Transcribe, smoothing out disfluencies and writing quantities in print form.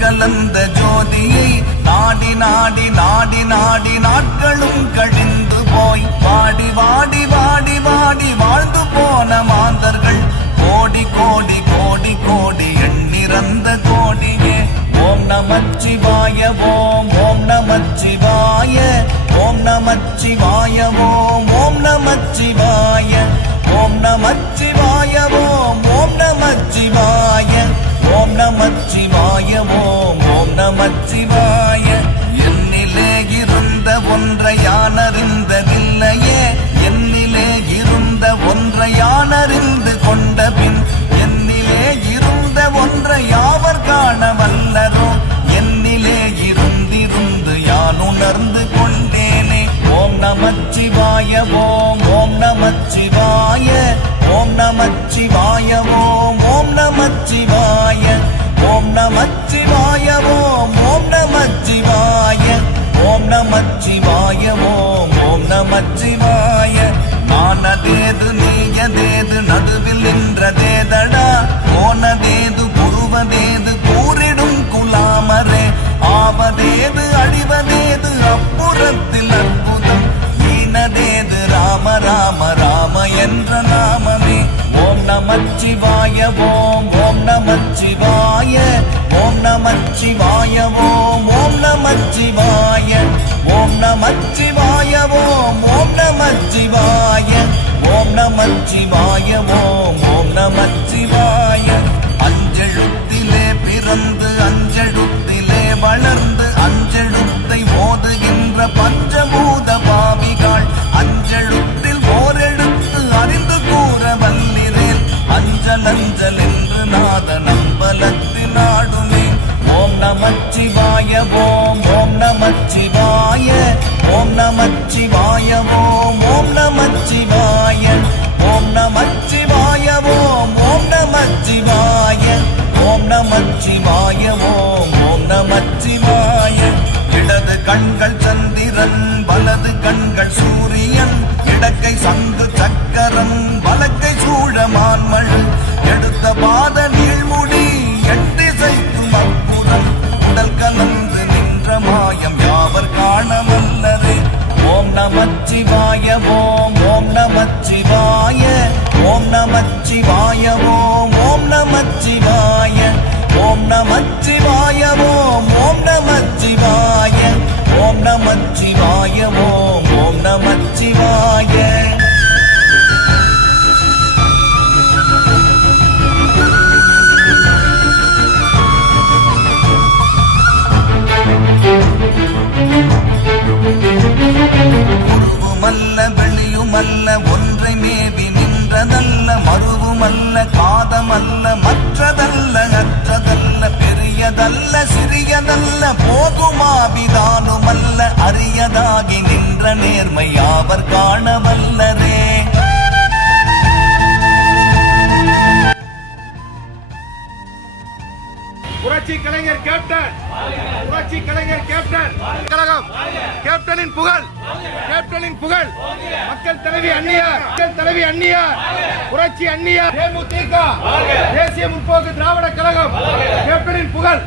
கலந்த ஜோதியை நாடி நாடி நாடி நாடி நாட்களும் கழிந்து போய் வாடி வாடி வாடி வாடி வாழ்ந்து போன மாந்தர்கள் கோடி கோடி கோடி கோடி எண்ணிறந்த கோடியே. ஓம் நமச்சிவாய ஓம் ஓம் நமச்சிவாய ஓம் நமச்சிவாய ஓம் ஓம் நமச்சிவாய ஓம் நமச்சிவாய ஓம் ஓம் நமச்சிவாய ஓம் நமச்சிவாய ஓம் ஓம் நமச்சிவாய. என்னிலே இருந்த ஒன்றை யானறிந்ததில்லையே, என்னிலே இருந்த ஒன்றை யானறிந்து கொண்ட பின் என்னிலே இருந்த ஒன்றை யாவர் காண வல்லரோ, என்னிலே இருந்திருந்து யான் உணர்ந்து கொண்டேனே. ஓம் நமச்சிவாய ஓம் ஓம் நமச்சிவாய ஓம் நமச்சிவாய ஓம் ஓம் நமச்சிவாய ஓம் நமச்சிவாய ஓம் ஓம் நமச்சிவாய ஓம் நமச்சிவாய ஓம் ஓம் நமச்சிவாய. நானதேது நீயதேது நடுவில் நின்றதேதடா, போனதேது புருவதேது கூறிடும் குலாமரே, ஆவதேது அழிவதேது அப்புறத்தில் அற்புதம், ஈனதேது ராம ராம ராம என்ற நாமமே. ஓம் நமச்சிவாய ஓம் ஓம் நமச்சிவாய ஓம் நமச்சிவாய ஓம் ஓம் நமச்சிவாய ஓம் நமச்சிவாய ஓம் ஓம் நமச்சிவாய ஓம் நமச்சிவாய ஓம் ஓம் நமச்சிவாய. அஞ்செழுத்திலே பிறந்து அஞ்செழுத்திலே வளர்ந்து அஞ்செழுத்தை ஓதுகின்ற பஞ்சபூத பாவிகள் அஞ்செழுத்தில் ஓரெழுத்து அறிந்து கூற வல்லிரேன், அஞ்சல் அஞ்சல் என்று நாத நம்பலத்தில் நாடுமே. ஓம் நமச்சிவாய ஓம் ஓம் நமச்சிவாய ஓம் நமச்சிவாய ஓம் ஓம் நமச்சிவாய ஓம் நமச்சிவாய ஓம் ஓம் நமச்சிவாய ஓம் நமச்சிவாய ஓம் ஓம் நமச்சிவாய. இடது கண்கள் சந்திரன் வலது கண்கள் சூரியன், இடக்கை சங்கு சக்கரம் வலக்கை சூழமான்மழு, எடுத்த பாத நீழ்முடி எட்டிசைக்கும் அப்புறம் உடல் கலந்து நின்ற மாயம் யாவர் காண வல்லரே. ஓம் நமச்சிவாய ஓம் ஓம் நமச்சிவாய ஓம் நமச்சிவாய ஓம் ஓம் நமச்சிவாய ஓம் நமச்சிவாய ஓம் ஓம் நமச்சிவாய ஓம் நமச்சிவாய ஓம் ஓம் நமச்சிவாய. உருவுமல்ல வெளியுமல்ல ஒன்றை மேவி நின்றதல்ல, மருவுமல்ல காதமல்ல மற்றதல்ல அற்றதல்ல, பெரியதல்ல சிறியதல்ல போகுமாபிதானுமல்ல, அரியதாகி நின்ற நேர்மை யாவர் காண வல்லரே. புரட்சி கலைஞர் கேப்டன், புரட்சி கலைஞர் கேப்டன் கழகம், கேப்டனின் புகழ், கேப்டனின் புகழ், மக்கள் தலைவி அன்னியார், மக்கள் தலைவி அன்னியார், புரட்சி அன்னியார், தேமுதிக தேசிய முற்போக்கு திராவிட கழகம், கேப்டனின் புகழ்,